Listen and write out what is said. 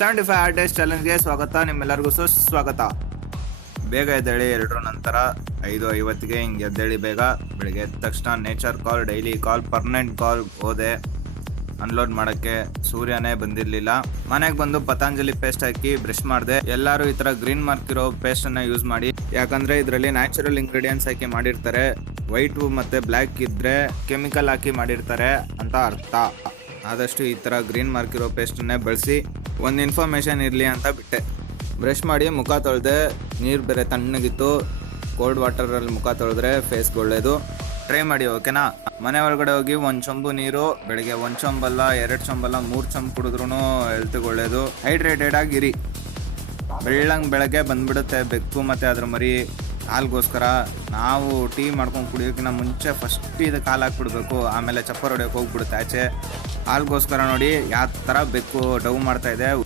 75 hard days ಚಾಲೆಂಜ್ಗೆ ಸ್ವಾಗತ. ನಿಮ್ಮೆಲ್ಲರಿಗೂ ಸುಸ್ವಾಗತ. ಬೇಗ ಎದ್ದೇಳಿ, 2 ನಂತರ 5:50ಗೆ ಹಿಂಗೆ ಎದ್ದೇಳಿ ಬೇಗ. ಬೆಳಿಗ್ಗೆ ಎದ್ದ ತಕ್ಷಣ ನೇಚರ್ ಕಾಲ್, ಡೈಲಿ ಕಾಲ್, ಪರ್ಮನೆಂಟ್ ಕಾಲ್ ಹೋದೆ ಅನ್ಲೋಡ್ ಮಾಡೋಕ್ಕೆ. ಸೂರ್ಯನೇ ಬಂದಿರಲಿಲ್ಲ. ಮನೆಗೆ ಬಂದು ಪತಾಂಜಲಿ ಪೇಸ್ಟ್ ಹಾಕಿ ಬ್ರಷ್ ಮಾಡಿದೆ. ಎಲ್ಲರೂ ಈ ಥರ ಗ್ರೀನ್ ಮಾರ್ಕ್ ಇರೋ ಪೇಸ್ಟನ್ನು ಯೂಸ್ ಮಾಡಿ, ಯಾಕಂದರೆ ಇದರಲ್ಲಿ ನ್ಯಾಚುರಲ್ ಇಂಗ್ರೀಡಿಯೆಂಟ್ಸ್ ಹಾಕಿ ಮಾಡಿರ್ತಾರೆ. ವೈಟು ಮತ್ತು ಬ್ಲ್ಯಾಕ್ ಇದ್ದರೆ ಕೆಮಿಕಲ್ ಹಾಕಿ ಮಾಡಿರ್ತಾರೆ ಅಂತ ಅರ್ಥ. ಆದಷ್ಟು ಈ ಥರ ಗ್ರೀನ್ ಮಾರ್ಕ್ ಇರೋ ಪೇಸ್ಟನ್ನೇ ಬಳಸಿ. ಒಂದು ಇನ್ಫಾರ್ಮೇಷನ್ ಇರಲಿ ಅಂತ ಬಿಟ್ಟೆ. ಬ್ರಷ್ ಮಾಡಿ ಮುಖ ತೊಳೆದೆ. ನೀರು ಬೇರೆ ತಣ್ಣಗಿತ್ತು. ಕೋಲ್ಡ್ ವಾಟರಲ್ಲಿ ಮುಖ ತೊಳೆದ್ರೆ ಫೇಸ್ಗೆ ಒಳ್ಳೆಯದು. ಟ್ರೈ ಮಾಡಿ, ಓಕೆನಾ? ಮನೆ ಒಳಗಡೆ ಹೋಗಿ 1 ಚೊಂಬು ನೀರು, ಬೆಳಿಗ್ಗೆ 1 ಚೊಂಬಲ್ಲ, 2 ಚೊಂಬಲ್ಲ, 3 ಚೊಂಬು ಕುಡಿದ್ರೂ ಹೆಲ್ತ್ಗೆ ಒಳ್ಳೆಯದು. ಹೈಡ್ರೇಟೆಡ್ ಆಗಿರಿ. ಬೆಳಗ್ಗೆ ಬಂದ್ಬಿಡುತ್ತೆ ಬೆಕ್ಕು ಮತ್ತು ಅದ್ರ ಮರಿ. ಹಾಲ್ಗೋಸ್ಕರ ನಾವು ಟೀ ಮಾಡ್ಕೊಂಡು ಕುಡಿಯೋಕ್ಕಿಂತ ಮುಂಚೆ ಫಸ್ಟ್ ಇದಕ್ಕೆ ಹಾಲು ಹಾಕ್ಬಿಡ್ಬೇಕು, ಆಮೇಲೆ ಚಪ್ಪರ್ ಹೊಡಿಯೋಕೆ ಹೋಗ್ಬಿಡುತ್ತೆ ಆಚೆ. ಹಾಲ್ಗೋಸ್ಕರ ನೋಡಿ ಯಾವ ಥರ ಬೆಕ್ಕು ಡವ್ ಮಾಡ್ತಾ ಇದೆ.